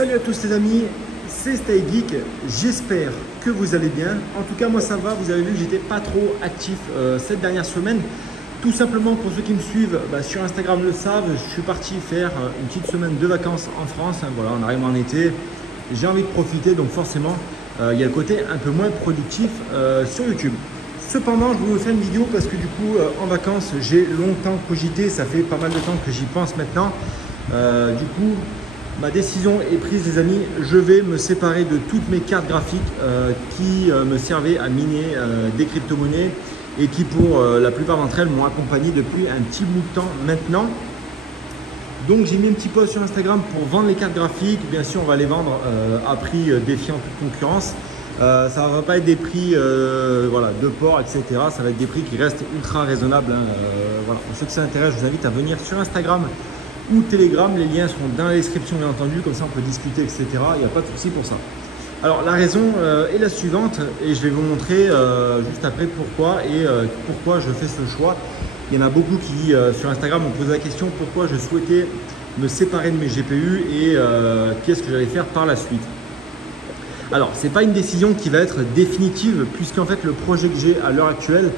Salut à tous les amis, c'est Stay Geek, j'espère que vous allez bien. En tout cas moi ça va, vous avez vu que j'étais pas trop actif cette dernière semaine. Tout simplement pour ceux qui me suivent sur Instagram le savent, je suis parti faire une petite semaine de vacances en France. Voilà, on arrive en été, j'ai envie de profiter, donc forcément il y a le côté un peu moins productif sur YouTube. Cependant, je vais vous faire une vidéo parce que du coup, en vacances, j'ai longtemps cogité, ça fait pas mal de temps que j'y pense maintenant. Du coup, ma décision est prise les amis, je vais me séparer de toutes mes cartes graphiques qui me servaient à miner des crypto-monnaies et qui pour la plupart d'entre elles m'ont accompagné depuis un petit bout de temps maintenant. Donc j'ai mis un petit post sur Instagram pour vendre les cartes graphiques. Bien sûr, on va les vendre à prix défiant toute concurrence. Ça ne va pas être des prix voilà, de port, etc. Ça va être des prix qui restent ultra raisonnables. Voilà. Pour ceux que ça intéresse, je vous invite à venir sur Instagram ou Telegram. Les liens seront dans la description, bien entendu. Comme ça, on peut discuter, etc. Il n'y a pas de souci pour ça. Alors, la raison est la suivante et je vais vous montrer juste après pourquoi et pourquoi je fais ce choix. Il y en a beaucoup qui, sur Instagram, m'ont posé la question pourquoi je souhaitais me séparer de mes GPU et qu'est-ce que j'allais faire par la suite. Alors, ce n'est pas une décision qui va être définitive puisqu'en fait, le projet que j'ai à l'heure actuelle,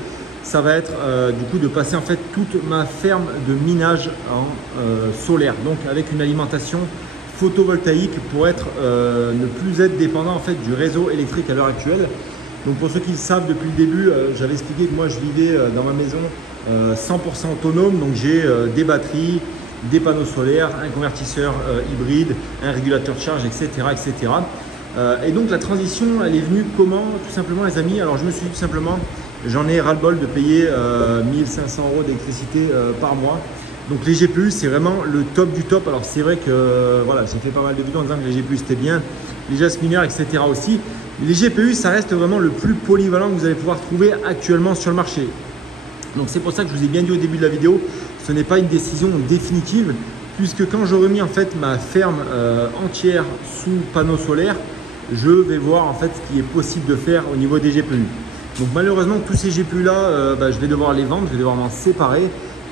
ça va être du coup de passer en fait toute ma ferme de minage en solaire. Donc, avec une alimentation photovoltaïque pour être, ne plus être dépendant en fait du réseau électrique à l'heure actuelle. Donc, pour ceux qui le savent depuis le début, j'avais expliqué que moi, je vivais dans ma maison 100% autonome. Donc, j'ai des batteries, des panneaux solaires, un convertisseur hybride, un régulateur de charge, etc., etc. Et donc la transition, elle est venue comment? Tout simplement les amis, alors je me suis dit tout simplement, j'en ai ras-le-bol de payer 1500 € d'électricité par mois. Donc les GPU, c'est vraiment le top du top. Alors c'est vrai que voilà, j'ai fait pas mal de vidéos en disant que les GPU c'était bien, les Jasminer, etc. aussi. Les GPU, ça reste vraiment le plus polyvalent que vous allez pouvoir trouver actuellement sur le marché. Donc c'est pour ça que je vous ai bien dit au début de la vidéo, ce n'est pas une décision définitive, puisque quand j'aurai mis en fait ma ferme entière sous panneaux solaires, je vais voir en fait ce qui est possible de faire au niveau des GPU. Donc malheureusement tous ces GPU là, je vais devoir les vendre, je vais devoir m'en séparer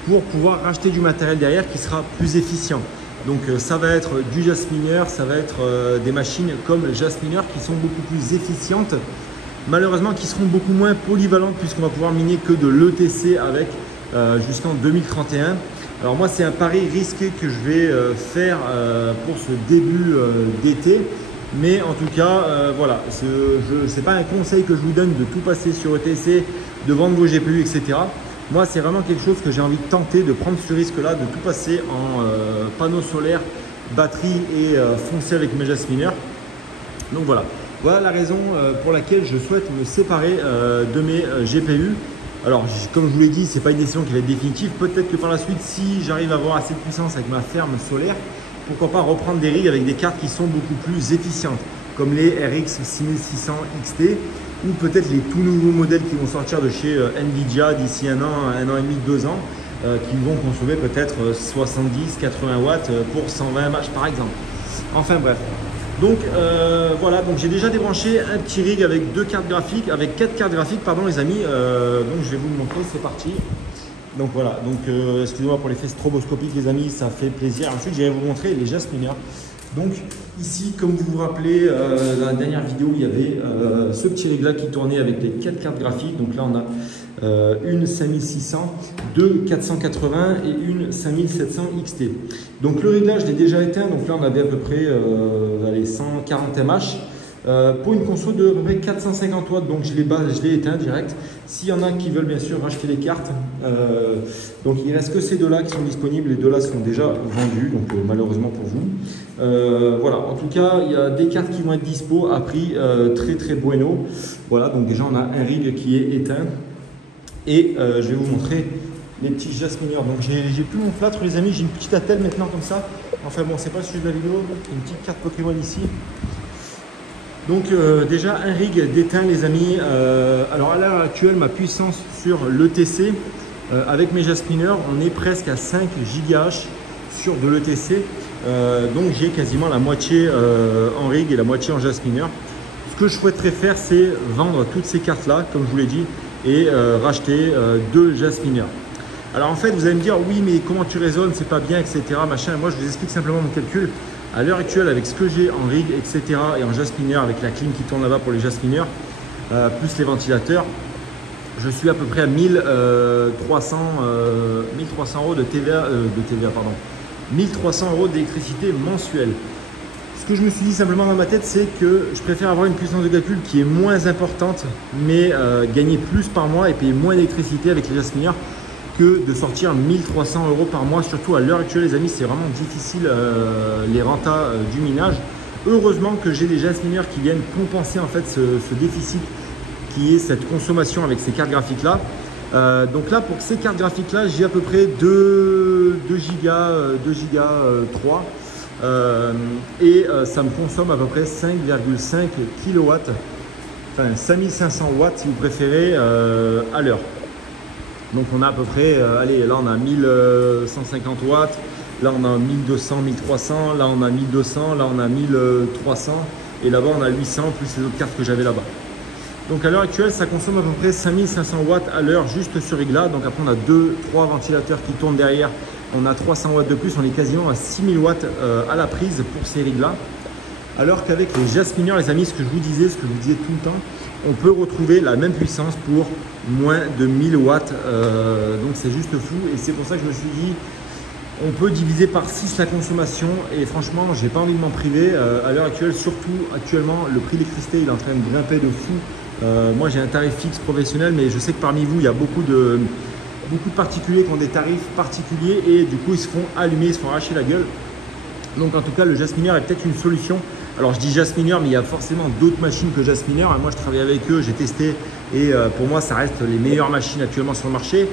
pour pouvoir racheter du matériel derrière qui sera plus efficient. Donc ça va être du Jasminer, ça va être des machines comme Jasminer qui sont beaucoup plus efficientes, malheureusement qui seront beaucoup moins polyvalentes puisqu'on va pouvoir miner que de l'ETC avec jusqu'en 2031. Alors moi c'est un pari risqué que je vais faire pour ce début d'été. Mais en tout cas, voilà, ce n'est pas un conseil que je vous donne de tout passer sur ETC, de vendre vos GPU, etc. Moi, c'est vraiment quelque chose que j'ai envie de tenter, de prendre ce risque-là, de tout passer en panneaux solaires, batterie et foncer avec mes Jasminer. Donc voilà, voilà la raison pour laquelle je souhaite me séparer de mes GPU. Alors, comme je vous l'ai dit, ce n'est pas une décision qui va être définitive. Peut-être que par la suite, si j'arrive à avoir assez de puissance avec ma ferme solaire, pourquoi pas reprendre des rigs avec des cartes qui sont beaucoup plus efficientes, comme les RX 6600 XT ou peut-être les tout nouveaux modèles qui vont sortir de chez Nvidia d'ici un an et demi, 2 ans, qui vont consommer peut-être 70-80 watts pour 120 mAh par exemple. Enfin bref. Donc voilà, donc j'ai déjà débranché un petit rig avec 4 cartes graphiques, pardon les amis. Donc je vais vous le montrer, c'est parti. Donc voilà, donc excusez-moi pour l'effet stroboscopique les amis, ça fait plaisir. Ensuite, je vais vous montrer les Jasminer. Donc ici, comme vous vous rappelez, dans la dernière vidéo, il y avait ce petit réglateur qui tournait avec les 4 cartes graphiques. Donc là, on a une 5600, deux 480 et une 5700 XT. Donc le réglage, je l'ai déjà éteint. Donc là, on avait à peu près 140 mAh. Pour une console de à peu près 450 watts, donc je l'ai éteint direct. S'il y en a qui veulent bien sûr racheter les cartes, donc il ne reste que ces deux-là qui sont disponibles. Les deux-là sont déjà vendus, donc malheureusement pour vous. Voilà, en tout cas, il y a des cartes qui vont être dispo à prix très très bueno. Voilà, donc déjà on a un rig qui est éteint. Et je vais vous montrer les petits Jasminer. Donc j'ai plus mon plâtre les amis, j'ai une petite attelle maintenant comme ça. Enfin bon, c'est pas le sujet de la vidéo, une petite carte Pokémon ici. Donc déjà un rig d'éteint les amis. Alors à l'heure actuelle ma puissance sur l'ETC avec mes Jasminer, on est presque à 5 GHz sur de l'ETC. Donc j'ai quasiment la moitié en rig et la moitié en Jasminer. Ce que je souhaiterais faire c'est vendre toutes ces cartes là comme je vous l'ai dit et racheter 2 Jasminer. Alors en fait vous allez me dire oui mais comment tu raisonnes, c'est pas bien etc. Machin. Moi je vous explique simplement mon calcul. À l'heure actuelle, avec ce que j'ai en rig, etc. et en jasmineur, avec la clim qui tourne là-bas pour les jasmineurs, plus les ventilateurs, je suis à peu près à 1300 € de TVA, pardon, 1300 € d'électricité mensuelle. Ce que je me suis dit simplement dans ma tête, c'est que je préfère avoir une puissance de calcul qui est moins importante, mais gagner plus par mois et payer moins d'électricité avec les jasmineurs que de sortir 1300 € par mois. Surtout à l'heure actuelle, les amis, c'est vraiment difficile les rentas du minage. Heureusement que j'ai des jasmineurs qui viennent compenser en fait ce déficit qui est cette consommation avec ces cartes graphiques là. Donc là, pour ces cartes graphiques là, j'ai à peu près 2 gigas 3 et ça me consomme à peu près 5,5 kW, enfin 5500 watts si vous préférez à l'heure. Donc on a à peu près, allez, là on a 1150 watts, là on a 1200, 1300, là on a 1200, là on a 1300 et là-bas on a 800 plus les autres cartes que j'avais là-bas. Donc à l'heure actuelle, ça consomme à peu près 5500 watts à l'heure juste sur Igla. Donc après, on a 2-3 ventilateurs qui tournent derrière. On a 300 watts de plus. On est quasiment à 6000 watts à la prise pour ces rigs-là. Alors qu'avec les jasmineurs, les amis, ce que je vous disais, tout le temps, on peut retrouver la même puissance pour moins de 1000 watts. Donc c'est juste fou. Et c'est pour ça que je me suis dit, on peut diviser par 6 la consommation. Et franchement, j'ai pas envie de m'en priver. À l'heure actuelle, surtout actuellement, le prix de l'électricité, il est en train de grimper de fou. Moi j'ai un tarif fixe professionnel, mais je sais que parmi vous il y a beaucoup de particuliers qui ont des tarifs particuliers et du coup ils se font allumer, ils se font arracher la gueule. Donc en tout cas le jasmineur est peut-être une solution. Alors je dis jasmineur, mais il y a forcément d'autres machines que jasmineur. Moi je travaille avec eux, j'ai testé et pour moi ça reste les meilleures machines actuellement sur le marché.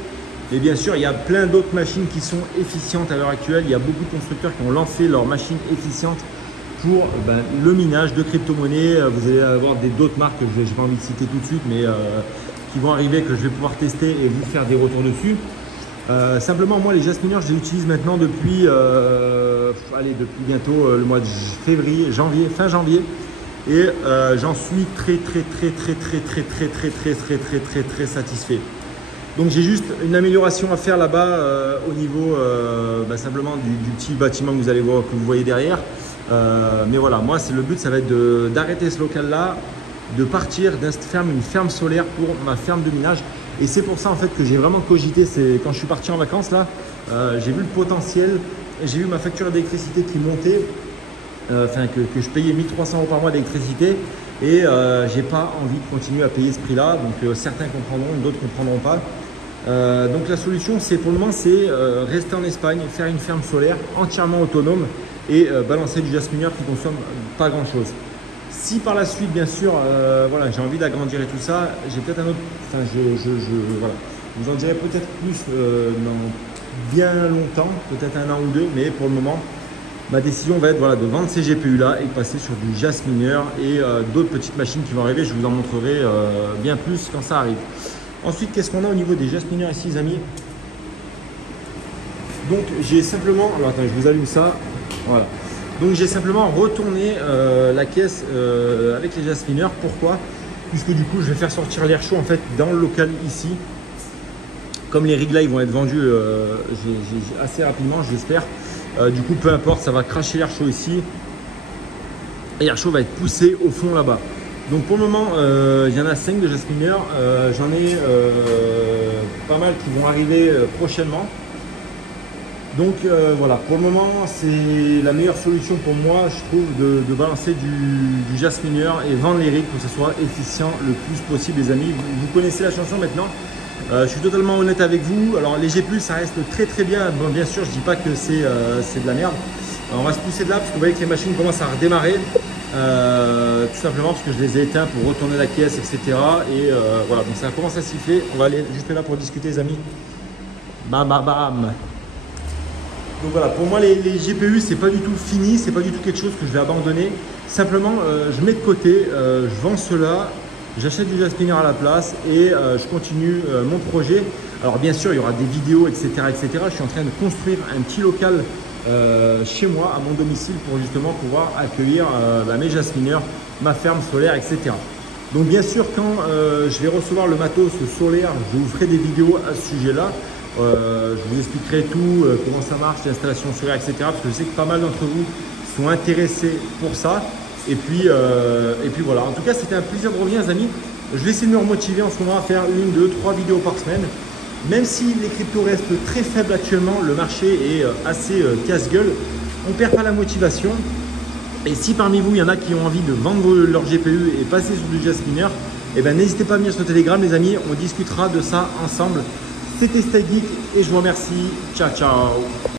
Mais bien sûr il y a plein d'autres machines qui sont efficientes à l'heure actuelle. Il y a beaucoup de constructeurs qui ont lancé leurs machines efficientes pour le minage de crypto-monnaies. Vous allez avoir d'autres marques que je n'ai pas envie de citer tout de suite, mais qui vont arriver, que je vais pouvoir tester et vous faire des retours dessus. Simplement, moi, les jasmineurs, je les utilise maintenant depuis, depuis bientôt le mois de février, fin janvier. Et j'en suis très satisfait. Donc j'ai juste une amélioration à faire là-bas au niveau simplement du petit bâtiment que vous allez voir, que vous voyez derrière. Mais voilà, moi le but ça va être d'arrêter ce local là, de partir, d'installer une ferme solaire pour ma ferme de minage. Et c'est pour ça en fait que j'ai vraiment cogité, c'est quand je suis parti en vacances là, j'ai vu le potentiel, j'ai vu ma facture d'électricité qui montait, que je payais 1300 € par mois d'électricité et j'ai pas envie de continuer à payer ce prix là. Donc certains comprendront, d'autres comprendront pas. Donc la solution c'est pour le moment c'est rester en Espagne, faire une ferme solaire entièrement autonome et balancer du jasmineur qui consomme pas grand chose. Si par la suite bien sûr voilà, j'ai envie d'agrandir et tout ça, j'ai peut-être un autre, voilà, je vous en dirai peut-être plus dans bien longtemps, peut-être 1 an ou 2, mais pour le moment ma décision va être voilà, de vendre ces GPU là et de passer sur du jasmineur et d'autres petites machines qui vont arriver. Je vous en montrerai bien plus quand ça arrive. Ensuite, qu'est-ce qu'on a au niveau des jasmineurs ici les amis? Donc j'ai simplement, alors attends, je vous allume ça. Voilà. Donc j'ai simplement retourné la caisse avec les jasmineurs. Pourquoi? Puisque du coup je vais faire sortir l'air chaud en fait dans le local ici. Comme les rigs là ils vont être vendus assez rapidement, j'espère. Du coup peu importe, ça va cracher l'air chaud ici. Et l'air chaud va être poussé au fond là-bas. Donc pour le moment il y en a 5 de jasmineurs. J'en ai pas mal qui vont arriver prochainement. Donc voilà, pour le moment, c'est la meilleure solution pour moi, je trouve, de balancer du jasmineur et vendre les rigs pour que ce soit efficient le plus possible, les amis. Vous connaissez la chanson maintenant. Je suis totalement honnête avec vous. Alors les GPU, ça reste très bien. Bon, bien sûr, je dis pas que c'est de la merde. Alors, on va se pousser de là parce que vous voyez que les machines commencent à redémarrer. Tout simplement parce que je les ai éteints pour retourner la caisse, etc. Et voilà, donc ça commence à siffler. On va aller juste là pour discuter, les amis. Bam, bam, bam. Donc voilà, pour moi les GPU c'est pas du tout fini, c'est pas du tout quelque chose que je vais abandonner. Simplement je mets de côté, je vends cela, j'achète du jasmineur à la place et je continue mon projet. Alors bien sûr il y aura des vidéos etc. Je suis en train de construire un petit local chez moi à mon domicile pour justement pouvoir accueillir mes jasmineurs, ma ferme solaire etc. Donc bien sûr quand je vais recevoir le matos solaire, je vous ferai des vidéos à ce sujet là. Je vous expliquerai tout, comment ça marche, l'installation solaire, etc. Parce que je sais que pas mal d'entre vous sont intéressés pour ça. Et puis voilà. En tout cas, c'était un plaisir de revenir, les amis. Je vais essayer de me remotiver en ce moment à faire 1, 2, 3 vidéos par semaine. Même si les cryptos restent très faibles actuellement, le marché est assez casse-gueule. On ne perd pas la motivation. Et si parmi vous, il y en a qui ont envie de vendre leur GPU et passer sur du Jasminer, eh ben, n'hésitez pas à venir sur Telegram, les amis. On discutera de ça ensemble. C'était Stay Geek et je vous remercie. Ciao, ciao.